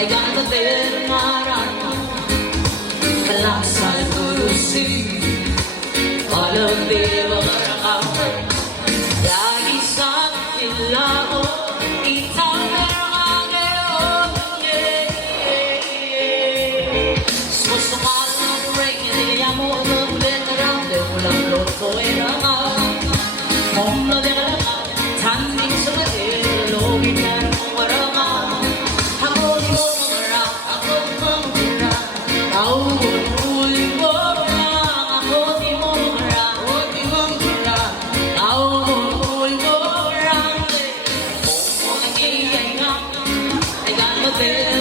I got the better Malasan urusi Walau dewa marakau Lagi sa ilao Itang merangageo Susumal na ring Niliya mo ang veteran De ulang loto eranga Momlo de galaka Tanding sa gael Lobi na marama Ako di mo mamara Ako di mo mamara Ako I got